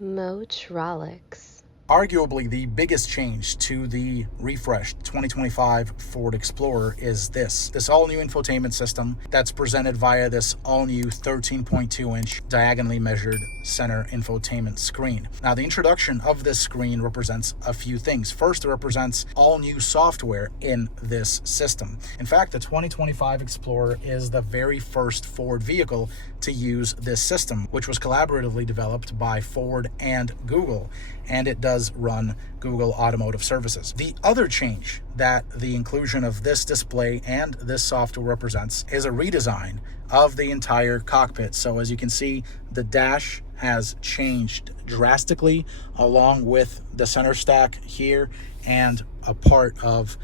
Motronics. Arguably, the biggest change to the refreshed 2025 Ford Explorer is this all-new infotainment system that's presented via this all-new 13.2-inch diagonally measured center infotainment screen. Now, the introduction of this screen represents a few things. First, it represents all-new software in this system. In fact, the 2025 Explorer is the very first Ford vehicle to use this system, which was collaboratively developed by Ford and Google, and it does run Google Automotive Services. The other change that the inclusion of this display and this software represents is a redesign of the entire cockpit. So as you can see, the dash has changed drastically, along with the center stack here and a part of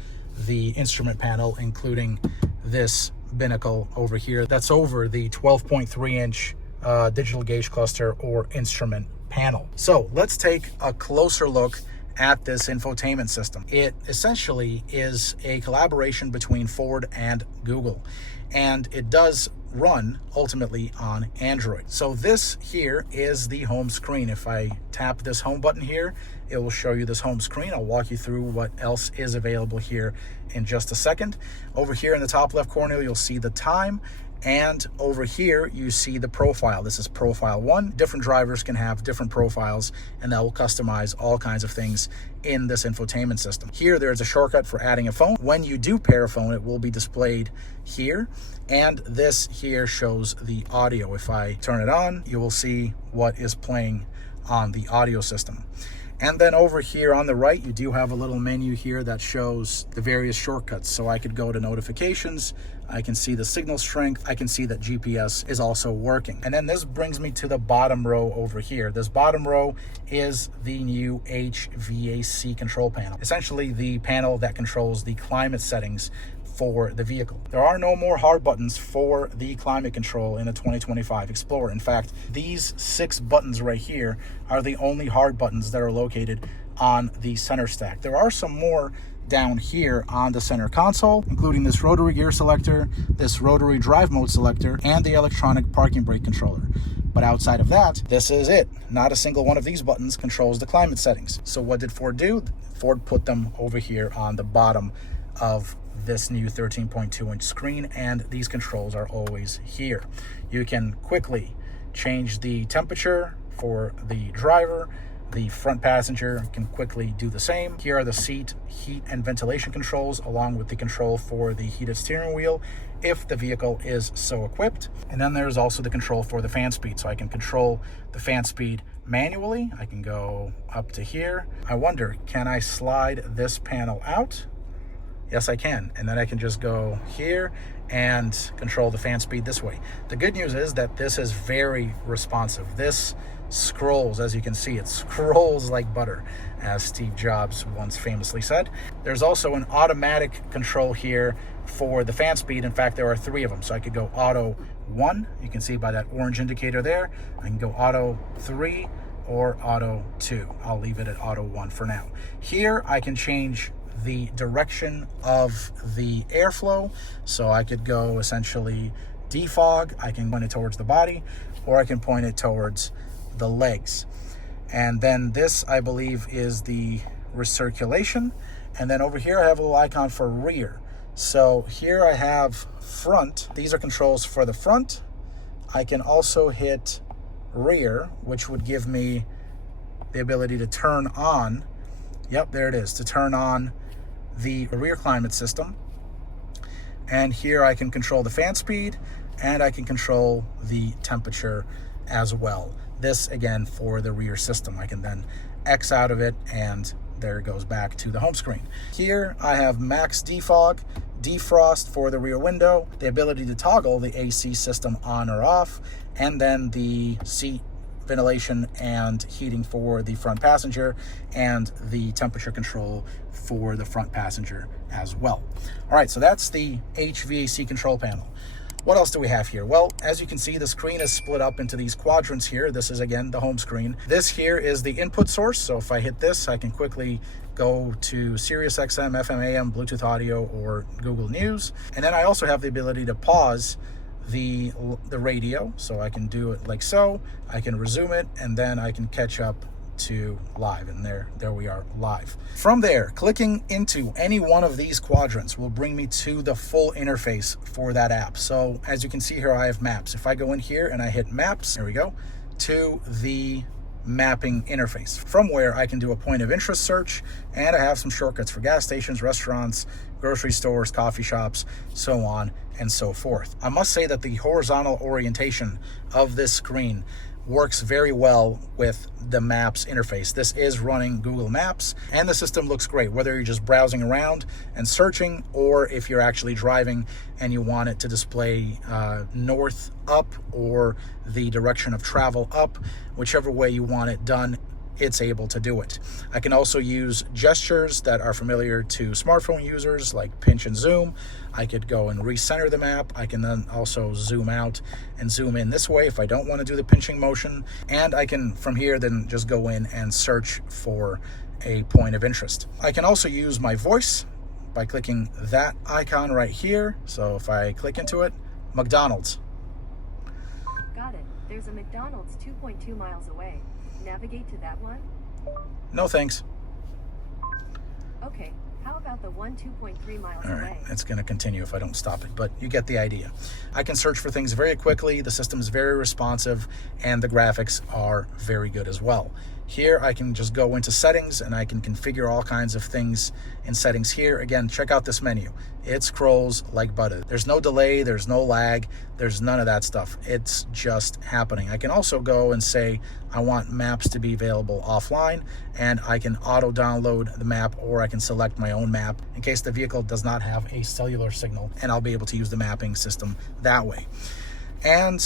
the instrument panel, including this binnacle over here that's over the 12.3-inch digital gauge cluster or instrument panel. So let's take a closer look at this infotainment system. It essentially is a collaboration between Ford and Google, and it does run ultimately on Android. So this here is the home screen. If I tap this home button here, it will show you this home screen. I'll walk you through what else is available here in just a second. Over here in the top left corner, you'll see the time. And over here, you see the profile. This is profile 1. Different drivers can have different profiles, and that will customize all kinds of things in this infotainment system. Here, there's a shortcut for adding a phone. When you do pair a phone, it will be displayed here. And this here shows the audio. If I turn it on, you will see what is playing on the audio system. And then over here on the right, you do have a little menu here that shows the various shortcuts. So I could go to notifications, I can see the signal strength, I can see that GPS is also working. And then this brings me to the bottom row over here. This bottom row is the new HVAC control panel. Essentially the panel that controls the climate settings for the vehicle. There are no more hard buttons for the climate control in the 2025 Explorer. In fact, these 6 buttons right here are the only hard buttons that are located on the center stack. There are some more down here on the center console, including this rotary gear selector, this rotary drive mode selector, and the electronic parking brake controller. But outside of that, this is it. Not a single one of these buttons controls the climate settings. So what did Ford do? Ford put them over here on the bottom of this new 13.2-inch screen, and these controls are always here. You can quickly change the temperature for the driver. The front passenger can quickly do the same. Here are the seat, heat, and ventilation controls, along with the control for the heated steering wheel if the vehicle is so equipped. And then there's also the control for the fan speed. So I can control the fan speed manually. I can go up to here. I wonder, can I slide this panel out? Yes, I can. And then I can just go here and control the fan speed this way. The good news is that this is very responsive. This scrolls, as you can see, it scrolls like butter, as Steve Jobs once famously said. There's also an automatic control here for the fan speed. In fact, there are 3 of them. So I could go auto 1, you can see by that orange indicator there. I can go auto 3 or auto 2. I'll leave it at auto 1 for now. Here I can change the direction of the airflow. So I could go essentially defog. I can point it towards the body, or I can point it towards the legs. And then this, I believe, is the recirculation. And then over here I have a little icon for rear. So here I have front. These are controls for the front. I can also hit rear, which would give me the ability to turn on, yep, there it is, to turn on the rear climate system. And here I can control the fan speed, and I can control the temperature as well. This again for the rear system. I can then X out of it, and there it goes back to the home screen. Here I have max defog, defrost for the rear window, the ability to toggle the AC system on or off, and then the seat ventilation and heating for the front passenger, and the temperature control for the front passenger as well. All right, so that's the HVAC control panel. What else do we have here? Well, as you can see, the screen is split up into these quadrants here. This is, again, the home screen. This here is the input source. So if I hit this, I can quickly go to Sirius XM, FM, AM, Bluetooth audio, or Google News. And then I also have the ability to pause the radio, so I can do it like so. I can resume it, and then I can catch up to live, and there we are, live. From there, clicking into any one of these quadrants will bring me to the full interface for that app. So as you can see here, I have maps. If I go in here and I hit maps, there we go, to the mapping interface, from where I can do a point of interest search, and I have some shortcuts for gas stations, restaurants, grocery stores, coffee shops, so on and so forth. I must say that the horizontal orientation of this screen works very well with the Maps interface. This is running Google Maps, and the system looks great, whether you're just browsing around and searching, or if you're actually driving and you want it to display north up or the direction of travel up. Whichever way you want it done, it's able to do it. I can also use gestures that are familiar to smartphone users, like pinch and zoom. I could go and recenter the map. I can then also zoom out and zoom in this way if I don't want to do the pinching motion. And I can, from here, then just go in and search for a point of interest. I can also use my voice by clicking that icon right here. So if I click into it, McDonald's. Got it. There's a McDonald's 2.2 miles away. Navigate to that one? No thanks. Okay, how about the one 2.3 miles All right, away? it's going to continue if I don't stop it, but you get the idea. I can search for things very quickly. The system is very responsive, and the graphics are very good as well. Here I can just go into settings, and I can configure all kinds of things in settings here. Again, check out this menu. It scrolls like butter. There's no delay, there's no lag, there's none of that stuff. It's just happening. I can also go and say I want maps to be available offline, and I can auto download the map, or I can select my own map in case the vehicle does not have a cellular signal, and I'll be able to use the mapping system that way. And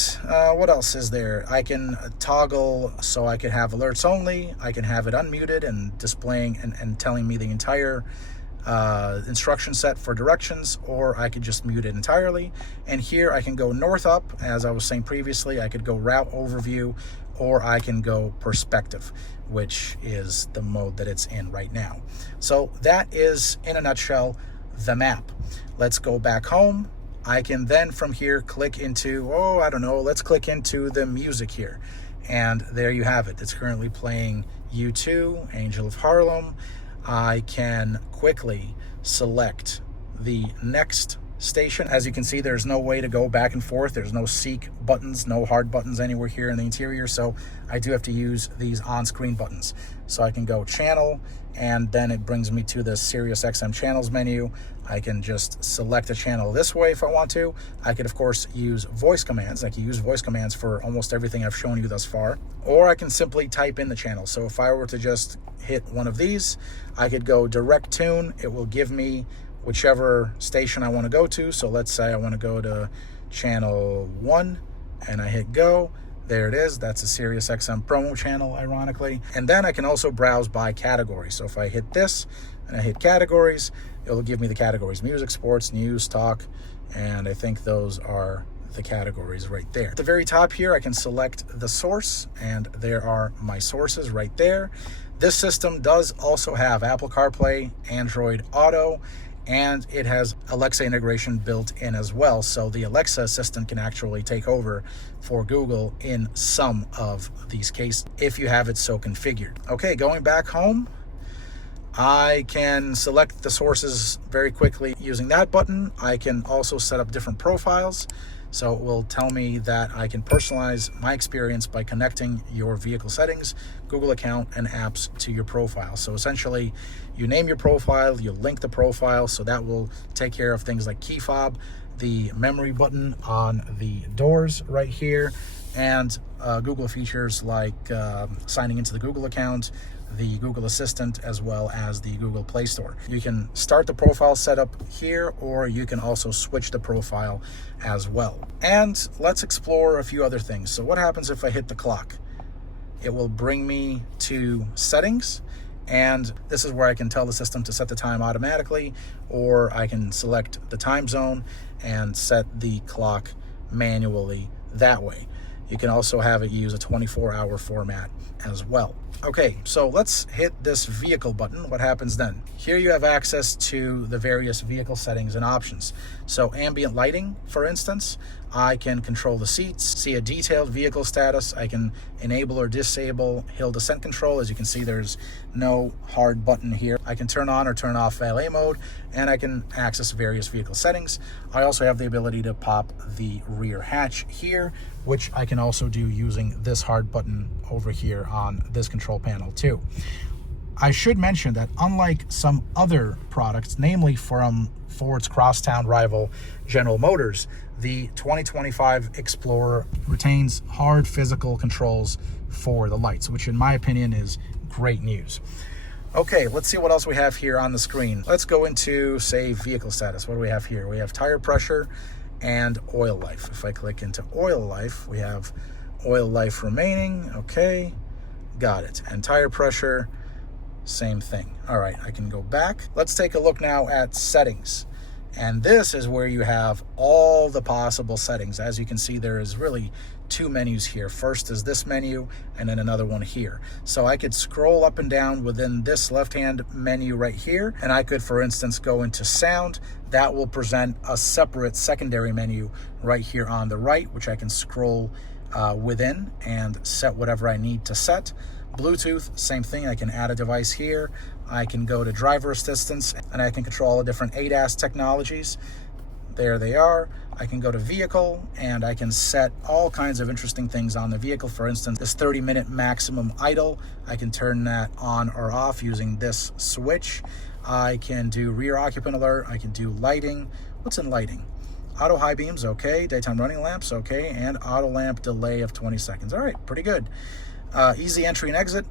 what else is there? I can toggle so I can have alerts only. I can have it unmuted and displaying and telling me the entire instruction set for directions, or I could just mute it entirely. And here I can go north up, as I was saying previously. I could go route overview, or I can go perspective, which is the mode that it's in right now. So that is, in a nutshell, the map. Let's go back home. I can then from here click into, let's click into the music here. And there you have it. It's currently playing U2, Angel of Harlem. I can quickly select the next station. As you can see, there's no way to go back and forth. There's no seek buttons, no hard buttons anywhere here in the interior. So I do have to use these on-screen buttons. So I can go channel, and then it brings me to the Sirius XM channels menu. I can just select a channel this way if I want to. I could, of course, use voice commands. I can use voice commands for almost everything I've shown you thus far. Or I can simply type in the channel. So if I were to just hit one of these, I could go direct tune. It will give me whichever station I want to go to. So let's say I want to go to channel 1, and I hit go. There it is. That's a Sirius XM promo channel, ironically. And then I can also browse by category. So if I hit this and I hit categories, it'll give me the categories: music, sports, news, talk, and I think those are the categories right there. At the very top here, I can select the source, and there are my sources right there. This system does also have Apple CarPlay, Android Auto, and it has Alexa integration built in as well. So the Alexa assistant can actually take over for Google in some of these cases if you have it so configured. Okay, going back home, I can select the sources very quickly using that button. I can also set up different profiles. So it will tell me that I can personalize my experience by connecting your vehicle settings, Google account, and apps to your profile. So essentially, you name your profile, you link the profile, so that will take care of things like key fob, the memory button on the doors right here, and Google features like signing into the Google account, the Google Assistant, as well as the Google Play Store. You can start the profile setup here, or you can also switch the profile as well. And let's explore a few other things. So what happens if I hit the clock? It will bring me to settings, and this is where I can tell the system to set the time automatically, or I can select the time zone and set the clock manually that way. You can also have it use a 24-hour format as well. Okay, so let's hit this vehicle button. What happens then? Here you have access to the various vehicle settings and options. So ambient lighting, for instance, I can control the seats, see a detailed vehicle status. I can enable or disable hill descent control. As you can see, there's no hard button here. I can turn on or turn off valet mode, and I can access various vehicle settings. I also have the ability to pop the rear hatch here, which I can also do using this hard button over here on this control panel too. I should mention that unlike some other products, namely from Ford's crosstown rival General Motors, the 2025 Explorer retains hard physical controls for the lights, which in my opinion is great news. Okay, let's see what else we have here on the screen. Let's go into, say, vehicle status. What do we have here? We have tire pressure and oil life. If I click into oil life, we have oil life remaining. Okay, got it. And tire pressure, same thing. All right, I can go back. Let's take a look now at settings. And this is where you have all the possible settings. As you can see, there is really two menus here. First is this menu, and then another one here. So I could scroll up and down within this left-hand menu right here, and I could, for instance, go into sound. That will present a separate secondary menu right here on the right, which I can scroll within and set whatever I need to set. Bluetooth, same thing. I can add a device here. I can go to driver assistance, and I can control all the different ADAS technologies. There they are. I can go to vehicle, and I can set all kinds of interesting things on the vehicle. For instance, this 30-minute maximum idle, I can turn that on or off using this switch. I can do rear occupant alert. I can do lighting. What's in lighting? Auto high beams, okay. Daytime running lamps, okay. And auto lamp delay of 20 seconds. All right, pretty good. Easy entry and exit.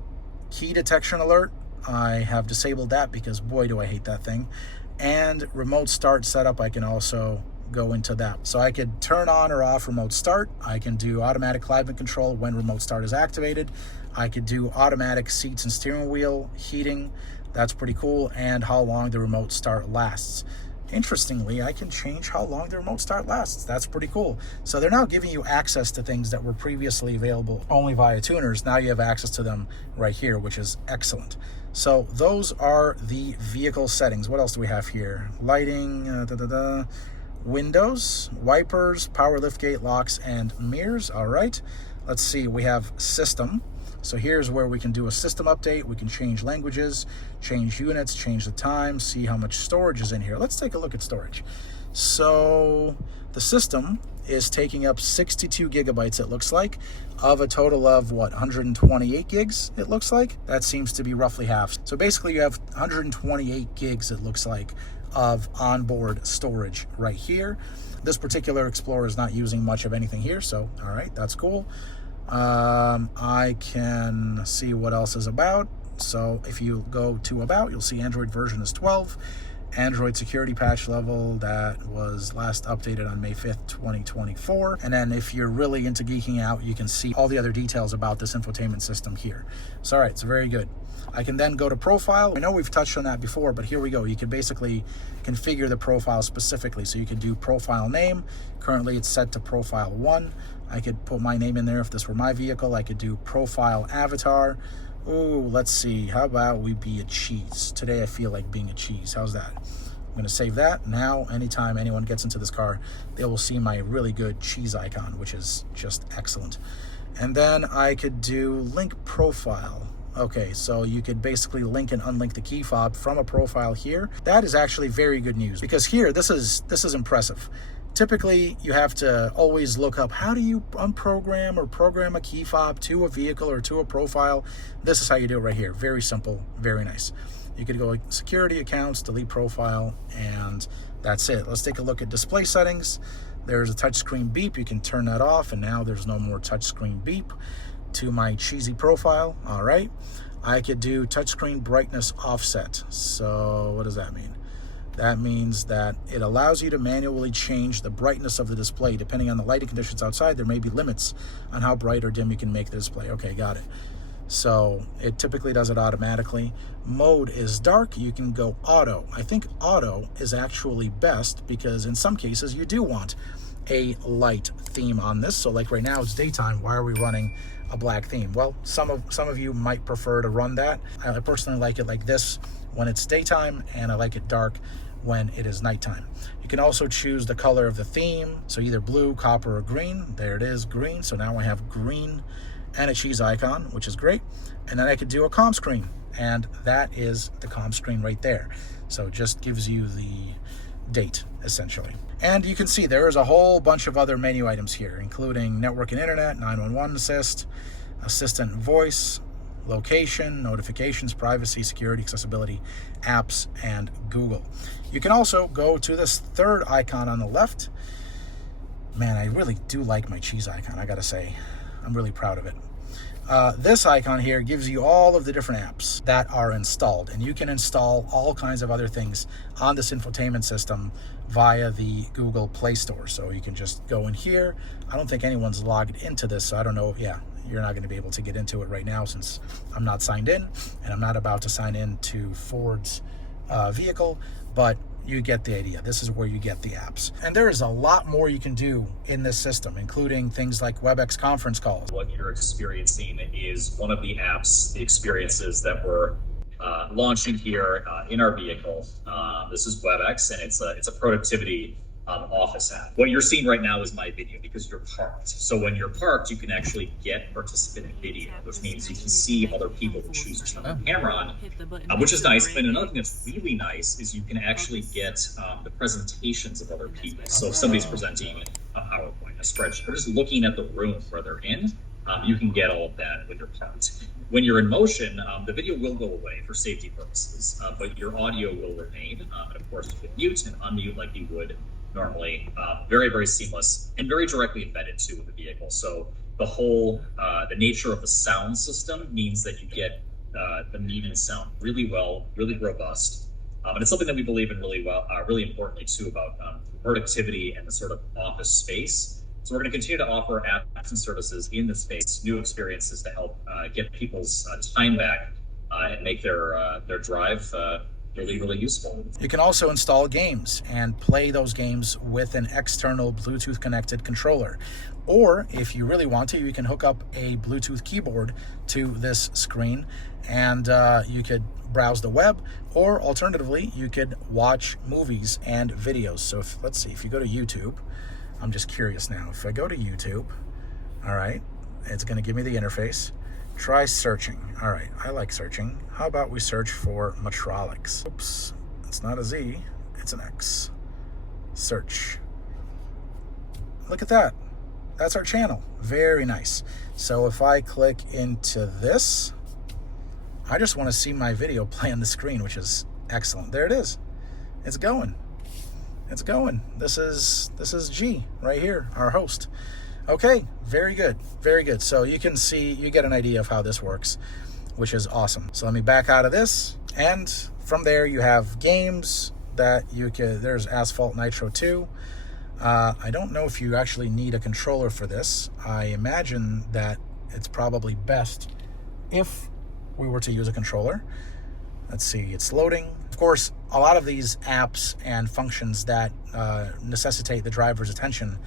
Key detection alert. I have disabled that because boy do I hate that thing. And remote start setup, I can also go into that. So I could turn on or off remote start. I can do automatic climate control when remote start is activated. I could do automatic seats and steering wheel heating. That's pretty cool. And how long the remote start lasts. Interestingly, I can change how long the remote start lasts. That's pretty cool. So they're now giving you access to things that were previously available only via tuners. Now you have access to them right here, which is excellent. So those are the vehicle settings. What else do we have here? Lighting, windows, wipers, power liftgate, locks, and mirrors. All right. Let's see. We have system. So here's where we can do a system update. We can change languages, change units, change the time, see how much storage is in here. Let's take a look at storage. So the system is taking up 62 gigabytes, it looks like, of a total of, 128 gigs, it looks like? That seems to be roughly half. So basically you have 128 gigs, it looks like, of onboard storage right here. This particular Explorer is not using much of anything here, so all right, that's cool. I can see what else is about. So if you go to about, you'll see Android version is 12. Android security patch level that was last updated on May 5th, 2024. And then if you're really into geeking out, you can see all the other details about this infotainment system here. So all right, it's very good. I can then go to profile. I know we've touched on that before, but here we go. You can basically configure the profile specifically. So you can do profile name. Currently it's set to profile 1. I could put my name in there if this were my vehicle. I could do profile avatar. Ooh, let's see. How about we be a cheese? Today I feel like being a cheese. How's that? I'm going to save that. Now, anytime anyone gets into this car, they will see my really good cheese icon, which is just excellent. And then I could do link profile. Okay, so you could basically link and unlink the key fob from a profile here. That is actually very good news, because here, this is impressive. Typically, you have to always look up, how do you unprogram or program a key fob to a vehicle or to a profile? This is how you do it right here. Very simple, very nice. You could go like security, accounts, delete profile, and that's it. Let's take a look at display settings. There's a touchscreen beep. You can turn that off, and now there's no more touchscreen beep. To my cheesy profile, all right. I could do touchscreen brightness offset. So what does that mean? That means that it allows you to manually change the brightness of the display. Depending on the lighting conditions outside, there may be limits on how bright or dim you can make the display. Okay, got it. So it typically does it automatically. Mode is dark. You can go auto. I think auto is actually best because in some cases you do want a light theme on this. So like right now it's daytime. Why are we running a black theme? Well, some of you might prefer to run that. I personally like it like this when it's daytime, and I like it dark when it is nighttime. You can also choose the color of the theme, so either blue, copper, or green. There it is, green. So now I have green and a cheese icon, which is great. And then I could do a comm screen, and that is the comm screen right there. So it just gives you the date, essentially. And you can see there is a whole bunch of other menu items here, including network and internet, 911 assist, assistant voice, location, notifications, privacy, security, accessibility, apps, and Google. You can also go to this third icon on the left. Man, I really do like my cheese icon, I gotta say. I'm really proud of it. This icon here gives you all of the different apps that are installed, and you can install all kinds of other things on this infotainment system via the Google Play Store. So you can just go in here. I don't think anyone's logged into this, so I don't know. Yeah, you're not going to be able to get into it right now since I'm not signed in, and I'm not about to sign in to Ford's vehicle, but you get the idea. This is where you get the apps. And there is a lot more you can do in this system, including things like WebEx conference calls. What you're experiencing is one of the apps, the experiences that we're launching here in our vehicle. This is WebEx, and it's a productivity office app. What you're seeing right now is my video because you're parked. So when you're parked, you can actually get participant video, which means you can see other people who choose to turn the camera on, which is nice. But another thing that's really nice is you can actually get the presentations of other people. So if somebody's presenting a PowerPoint, a spreadsheet, or just looking at the room where they're in, you can get all of that when you're parked. When you're in motion, the video will go away for safety purposes, but your audio will remain. And of course, you can mute and unmute like you would normally. Very, very seamless and very directly embedded to the vehicle. So the whole, the nature of the sound system means that you get the meaning sound really well, really robust. And it's something that we believe in really well, really importantly too, about productivity and the sort of office space. So we're going to continue to offer apps and services in the space, new experiences to help get people's time back and make their drive really, really useful. You can also install games and play those games with an external Bluetooth connected controller. Or if you really want to, you can hook up a Bluetooth keyboard to this screen, and you could browse the web, or alternatively, you could watch movies and videos. So let's see, if you go to YouTube, I'm just curious now. If I go to YouTube, all right, it's going to give me the interface. Try searching. All right, I like searching. How about we search for Metrolix? Oops, it's not a Z, it's an X. Search. Look at that. That's our channel. Very nice. So if I click into this, I just want to see my video play on the screen, which is excellent. There it is. It's going. It's going. This is G right here, our host. Okay, very good, very good. So you can see, you get an idea of how this works, which is awesome. So let me back out of this, and from there you have games that you can, there's Asphalt Nitro 2. I don't know if you actually need a controller for this. I imagine that it's probably best if we were to use a controller. Let's see, it's loading. Of course, a lot of these apps and functions that necessitate the driver's attention,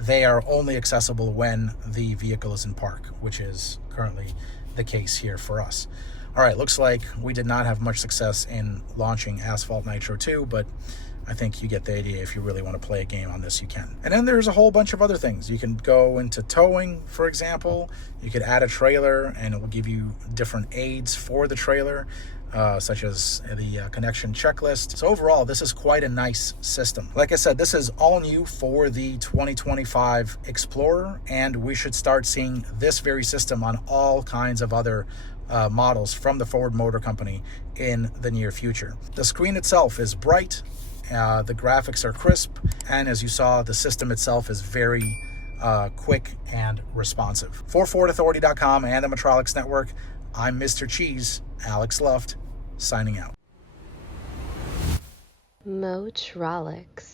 they are only accessible when the vehicle is in park, which is currently the case here for us. All right, looks like we did not have much success in launching Asphalt Nitro 2, but I think you get the idea. If you really want to play a game on this, you can. And then there's a whole bunch of other things. You can go into towing, for example. You could add a trailer, and it will give you different aids for the trailer, such as the connection checklist. So overall, this is quite a nice system. Like I said, this is all new for the 2025 Explorer, and we should start seeing this very system on all kinds of other models from the Ford Motor Company in the near future. The screen itself is bright, the graphics are crisp, and as you saw, the system itself is very quick and responsive. For FordAuthority.com and the Metrolix Network, I'm Mr. Cheese, Alex Luft, signing out. Motrolix.